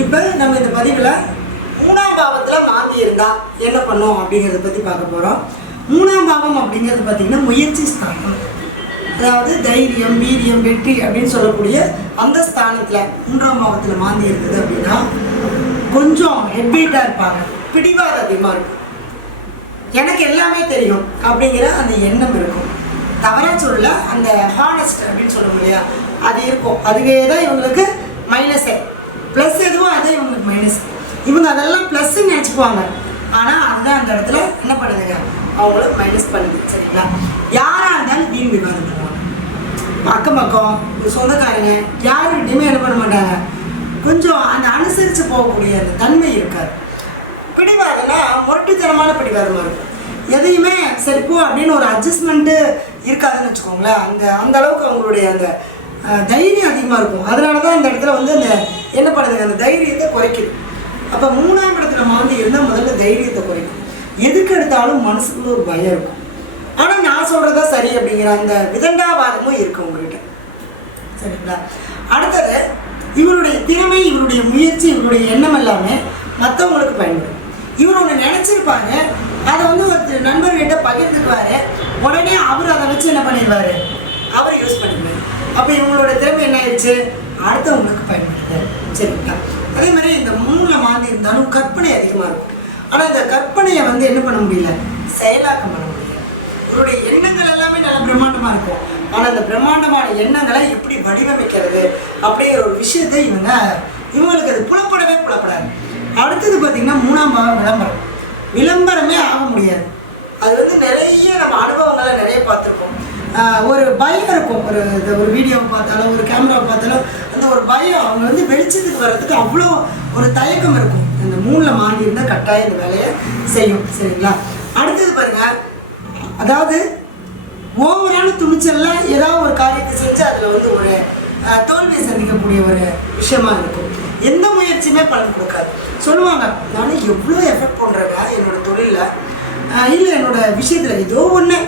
இப்போ நம்ம இந்த பதிவில் மூணாம் பாவத்தில் மாந்தி இருந்தால் என்ன பண்ணோம் அப்படிங்கிறத பற்றி பார்க்க போகிறோம் மூணாம் பாவம் அப்படிங்கிறது பார்த்திங்கன்னா முயற்சி ஸ்தானம். அதாவது தைரியம் வீரியம் வெற்றி அப்படின்னு சொல்லக்கூடிய அந்த ஸ்தானத்தில் மூன்றாம் பாவத்தில் மாந்தி இருக்குது அப்படின்னா கொஞ்சம் ஹெட்வீட்டாக இருப்பாங்க. பிடிவாத அதிகமாக இருக்கும். எனக்கு எல்லாமே தெரியும் அப்படிங்கிற அந்த எண்ணம் இருக்கும். தவறாக சொல்ல அந்த ஹானஸ்ட் அப்படின்னு சொல்லுவோம் இல்லையா? அது இருக்கும். அதுவே தான் இவங்களுக்கு மைனஸே ப்ளஸ் எதுவும் அதே இவங்களுக்கு மைனஸ் இவங்க அதெல்லாம் ப்ளஸ்ன்னு நினச்சிக்குவாங்க. ஆனால் அதுதான் அந்த இடத்துல என்ன பண்ணுதுங்க? அவங்கள மைனஸ் பண்ணுது. சரிங்களா? யாராக இருந்தாலும் வீண் விவாதம் பண்ணுவாங்க. அக்கம் பக்கம் சொந்தக்காரங்க யாருக்கிட்டையுமே என்ன பண்ண மாட்டாங்க. கொஞ்சம் அந்த அனுசரித்து போகக்கூடிய அந்த தன்மை இருக்காது. பிடிவாதம்னா முரட்டுத்தனமான பிடிவாதமாக இருக்கும். எதையுமே சரி போ அப்படின்னு ஒரு அட்ஜஸ்ட்மெண்ட்டு இருக்காதுன்னு வச்சுக்கோங்களேன். அந்த அந்த அளவுக்கு அவங்களுடைய அந்த தைரியம் அதிகமாக இருக்கும். அதனால தான் இந்த இடத்துல வந்து அந்த என்ன பண்ணுதுங்க? அந்த தைரியத்தை குறைக்குது. அப்போ மூணாம் இடத்துல மாந்தி இருந்தால் முதல்ல தைரியத்தை குறைக்கும். எதுக்கு எடுத்தாலும் மனசுக்குள்ள ஒரு பயம் இருக்கும். ஆனால் நான் சொல்கிறதா சரி அப்படிங்கிற அந்த விதண்டாவாதமும் இருக்கும் உங்ககிட்ட. சரிங்களா? அடுத்தது இவருடைய திறமை இவருடைய முயற்சி இவருடைய எண்ணம் எல்லாமே மற்றவங்களுக்கு பயன்படும். இவர் ஒன்று நினச்சிருப்பாங்க அதை வந்து ஒரு நண்பர்கிட்ட பகிர்ந்துக்குவார். உடனே அவர் அதை வச்சு என்ன பண்ணிடுவாரு? அவர் யூஸ் பண்ணிடுவார். அப்போ இவங்களோட திறமை என்ன ஆயிடுச்சு? அடுத்தவங்களுக்கு பயன்படுது. சரிங்களா அதே மாதிரி இந்த மூணில் மாந்தி இருந்தாலும் கற்பனை அதிகமாக இருக்கும். ஆனால் இந்த கற்பனையை வந்து என்ன பண்ண முடியல? செயலாக்கம் பண்ண முடியல. இவருடைய எண்ணங்கள் எல்லாமே நல்ல பிரம்மாண்டமாக இருக்கும். ஆனால் அந்த பிரம்மாண்டமான எண்ணங்களை எப்படி வடிவமைக்கிறது அப்படிங்கிற ஒரு விஷயத்தை இவங்க இவங்களுக்கு அது புலப்படவே புலப்படாது. அடுத்தது பார்த்திங்கன்னா மூணாம் பாகம் விளம்பரம். விளம்பரமே ஆக முடியாது. அது வந்து நிறைய நம்ம அனுபவங்களை நிறைய பார்த்துருக்கோம் ஒரு பயம் இருக்கும். ஒரு இந்த ஒரு வீடியோவை பார்த்தாலும் ஒரு கேமராவை பார்த்தாலும் அந்த ஒரு பயம் அவங்க வந்து வெளிச்சத்துக்கு வர்றதுக்கு அவ்வளோ ஒரு தயக்கம் இருக்கும். அந்த மூணில் மாறி இருந்தால் கட்டாயம் இந்த வேலையை செய்யும். சரிங்களா? அடுத்தது பாருங்க. அதாவது ஓவரான துணிச்சல்ல ஏதாவது ஒரு காரியத்தை செஞ்சு அதில் வந்து ஒரு தோல்வியை சந்திக்கக்கூடிய ஒரு விஷயமா இருக்கும். எந்த முயற்சியுமே பலன் கொடுக்காது. சொல்லுவாங்க நான் எவ்வளோ எஃபர்ட் பண்ணுறேங்க என்னோட தொழிலில். இல்லை என்னோட விஷயத்தில் ஏதோ ஒன்று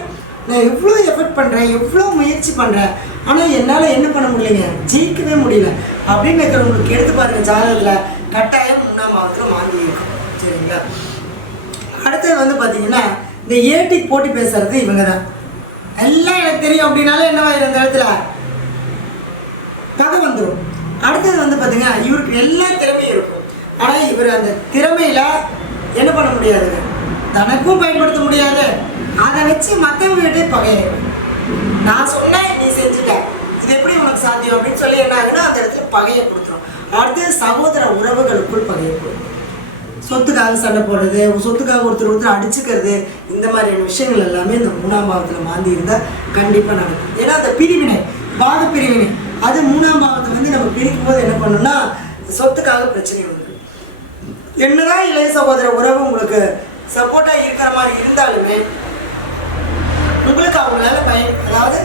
நான் எவ்வளோ எஃபர்ட் பண்ணுறேன் எவ்வளோ முயற்சி பண்ணுறேன் ஆனால் என்னால் என்ன பண்ண முடியலைங்க? ஜெயிக்கவே முடியல. அப்படின்னு இருக்கிறவங்களுக்கு எடுத்து பாருங்க ஜாதகத்தில் கட்டாயம் மூணாம் மாதத்தில் வாங்கி இருக்கும். சரிங்களா? அடுத்தது வந்து பார்த்தீங்கன்னா இந்த ஏட்டிக்கு போட்டி பேசுறது இவங்க தான் எல்லாம் எனக்கு தெரியும் அப்படின்னாலும் என்னவாயிரும் இந்த இடத்துல? பகை வந்துடும் அடுத்தது வந்து பார்த்தீங்கன்னா இவருக்கு எல்லா திறமையும் இருக்கும். ஆனால் இவர் அந்த திறமையில என்ன பண்ண முடியாதுங்க? தனக்கும் பயன்படுத்த முடியாது. அதை வச்சு மற்றவங்ககிட்டே பகையாயிரும் நான் சொன்னேன் நீ செஞ்சுட்ட. இது எப்படி உனக்கு சாத்தியம் அப்படின்னு சொல்லி என்ன ஆகுன்னா அந்த இடத்துல பகையை கொடுத்துரும். அடுத்து சகோதர உறவுகளுக்குள் பகையை கொடுக்கும். சொத்துக்காக சண்டை போடுறது சொத்துக்காக ஒருத்தர் ஒருத்தர் அடிச்சுக்கிறது இந்த மாதிரியான விஷயங்கள் எல்லாமே இந்த மூணாம் பாவத்தில் மாந்தி இருந்தால் கண்டிப்பாக நடக்கும். ஏன்னா அந்த பிரிவினை பாக பிரிவினை அது மூணாம் பாவத்தை வந்து நம்ம பிரிக்கும் போது என்ன பண்ணணும்னா சொத்துக்காக பிரச்சனை வந்துடும் என்னதான் இளைய சகோதர உறவு உங்களுக்கு சப்போர்ட்டாக இருக்கிற மாதிரி இருந்தாலுமே உங்களுக்கு அவங்களால பயன் அதாவது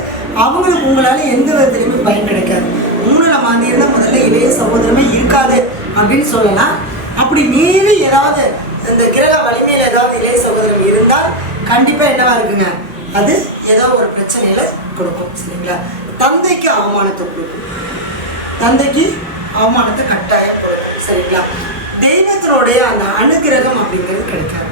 அவங்களுக்கு உங்களால எந்த விதத்துலையுமே பயன் கிடைக்காது மூணு நம்ம அந்த இருந்தால் முதல்ல இளைய சகோதரமே இருக்காது அப்படின்னு சொல்லலாம். அப்படி மீறி ஏதாவது இந்த கிரக வலிமையில் ஏதாவது இளைய சகோதரம் இருந்தால் கண்டிப்பாக என்னவா இருக்குங்க? அது ஏதோ ஒரு பிரச்சனையில கொடுக்கும் சரிங்களா? தந்தைக்கு அவமானத்தை கொடுக்கும். தந்தைக்கு அவமானத்தை கட்டாயம் கொடுக்கும் சரிங்களா? தெய்வத்தினுடைய அந்த அனுகிரகம் அப்படிங்கிறது கிடைக்காது.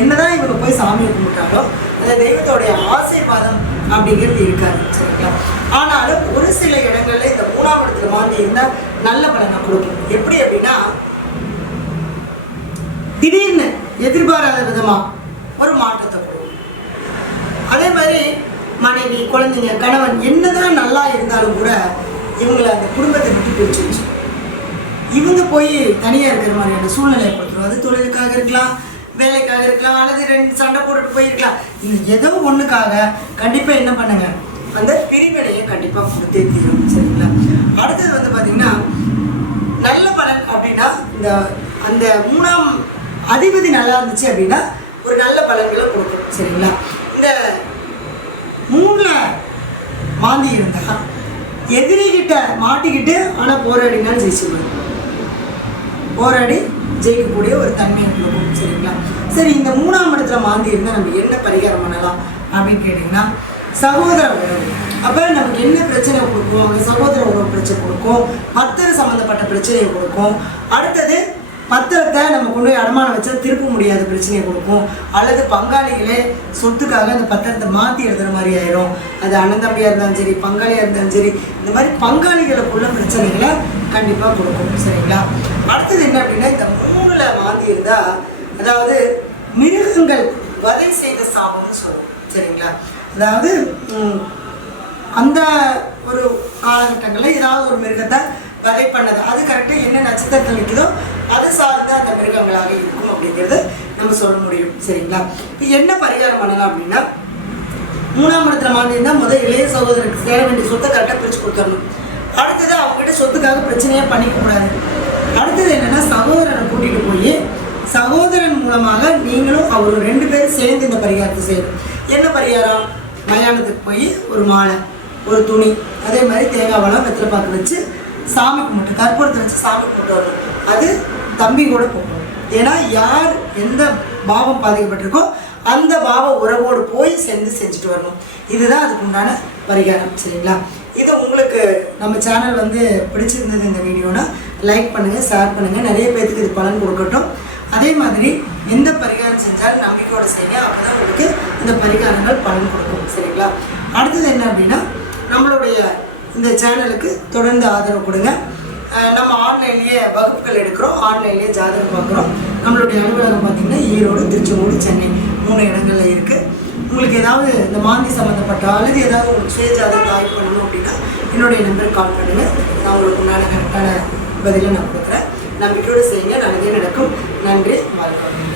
என்னதான் இவங்க போய் சாமியை கும்பிட்டாலும் அந்த தெய்வத்தோடைய ஆசீர்வாதம் அப்படிங்கிறது இருக்காது. சரிங்களா? ஆனாலும் ஒரு சில இடங்கள்ல இந்த மூணாம் இடத்துல மாதிரி இருந்தால் நல்ல பலனை கொடுக்கும். எப்படி அப்படின்னா திடீர்னு எதிர்பாராத விதமா ஒரு மாற்றத்தை கொடுக்கும். அதே மாதிரி மனைவி குழந்தைங்க கணவன் என்னதான் நல்லா இருந்தாலும் கூட இவங்களை அந்த குடும்பத்தை விட்டு பிரிச்சு இவங்க போய் தனியாக இருக்கிற மாதிரியான சூழ்நிலை ஏற்படுத்தும் அது தொழிலுக்காக இருக்கலாம் வேலைக்காக இருக்கலாம் அல்லது ரெண்டு சண்டை போட்டுட்டு போயிருக்கலாம். இது ஏதோ ஒன்றுக்காக கண்டிப்பாக என்ன பண்ணுங்க? அந்த பிரிவினையை கண்டிப்பாக கொடுத்தே தீரும் சரிங்களா? அடுத்தது வந்து பார்த்தீங்கன்னா நல்ல பலன் அப்படின்னா இந்த அந்த மூணாம் அதிபதி நல்லா இருந்துச்சு அப்படின்னா ஒரு நல்ல பலன்களை கொடுக்கும் சரிங்களா? இந்த மூணில் மாந்தி இருந்தா எதிரிகிட்ட மாட்டிக்கிட்டு ஆனால் போராடினாலும் ஜெயிச்சு போராடி ஜெயிக்கக்கூடிய ஒரு தன்மை கொடுக்கும் சரிங்களா? சரி இந்த மூணாம் இடத்துல மாந்தி இருந்தால் நம்ம என்ன பரிகாரம் பண்ணலாம் அப்படின்னு கேட்டிங்கன்னா சகோதர உறவு. அப்போ நமக்கு என்ன பிரச்சனை கொடுக்கும்? அவங்க சகோதர உறவு பிரச்சனை கொடுக்கும். பத்திரம் சம்மந்தப்பட்ட பிரச்சனையை கொடுக்கும். அடுத்தது பத்திரத்தை நம்ம கொண்டு போய் அடமானம் வச்சா திருப்ப முடியாத பிரச்சனையை கொடுக்கும். அல்லது பங்காளிகளே சொத்துக்காக அந்த பத்திரத்தை மாற்றி எழுதுற மாதிரி ஆயிரும். அது அண்ணந்தம்பியாக இருந்தாலும் சரி பங்காளியாக இருந்தாலும் சரி இந்த மாதிரி பங்காளிகளுக்குள்ள பிரச்சனைகளை கண்டிப்பாக கொடுக்கும் சரிங்களா? அடுத்தது என்ன அப்படின்னா இந்த மூணுல மாந்தி அதாவது மிருகங்கள் வதை செய்த சாபம்னு சொல்லுவோம் சரிங்களா? அதாவது அந்த ஒரு காலகட்டங்களில் ஏதாவது ஒரு மிருகத்தை வதை பண்ணது. அது கரெக்டாக என்ன நட்சத்திரத்தில் நிற்குதோ அது சார்ந்த அந்த மிருகங்களாக இருக்கும் அப்படிங்கிறது நம்ம சொல்ல முடியும். சரிங்களா? இப்போ என்ன பரிகாரம் பண்ணலாம் அப்படின்னா மூணாம் இடத்துல மாட்டியிருந்தா முதல் இளைய சகோதரருக்கு சேர வேண்டிய சொத்தை கரெக்டாக பிரித்து கொடுத்துடணும் அடுத்தது அவங்ககிட்ட சொத்துக்காக பிரச்சனையே பண்ணிக்க கூடாது. நீங்களும் அவரும் ரெண்டு பேரும் சேர்ந்து இந்த பரிகாரத்தை செய்யணும். என்ன பரிகாரம்? மயானத்துக்கு போய் ஒரு மாலை ஒரு துணி அதே மாதிரி தேங்காவெல்லாம் வெத்தலை பாக்கு வச்சு சாமி கும்பிட்டு கற்பூரத்தை வச்சு சாமி கும்பிட்டு வரணும் அது தம்பி கூட போகணும் ஏன்னா யார் எந்த பாவம் பாதிக்கப்பட்டிருக்கோ அந்த பாவ உறவோடு போய் சேர்ந்து செஞ்சுட்டு வரணும். இதுதான் அதுக்கு உண்டான பரிகாரம் சரிங்களா? இது உங்களுக்கு நம்ம சேனல் வந்து பிடிச்சிருந்தது இந்த வீடியோனா லைக் பண்ணுங்கள் ஷேர் பண்ணுங்கள் நிறைய பேர்த்துக்கு இது பலன் கொடுக்கட்டும். அதே மாதிரி எந்த பரிகாரம் செஞ்சாலும் நம்பிக்கையோடு செய்யுங்க. அப்போ தான் உங்களுக்கு இந்த பரிகாரங்கள் பலன் கொடுக்கும். சரிங்களா? அடுத்தது என்ன அப்படின்னா நம்மளுடைய இந்த சேனலுக்கு தொடர்ந்து ஆதரவு கொடுங்க. நம்ம ஆன்லைன்லேயே வகுப்புகள் எடுக்கிறோம். ஆன்லைன்லேயே ஜாதகம் பார்க்குறோம். நம்மளுடைய அலுவலகம் பார்த்திங்கன்னா ஈரோடு திருச்செங்கோடு சென்னை மூணு இடங்களில் இருக்குது உங்களுக்கு ஏதாவது இந்த மாந்தி சம்மந்தப்பட்ட அல்லது ஏதாவது உங்களுக்கு சுய ஜாதகத்தை ஆய்வு பண்ணணும் அப்படின்னா என்னுடைய நம்பருக்கு கால் பண்ணுங்கள் நான் உங்களுக்கு உண்டான கரெக்டான பதிலை நான் கொடுக்குறேன். நம்பிக்கையோடு செய்யுங்க நல்லதே நடக்கும். நன்றி. வணக்கம்.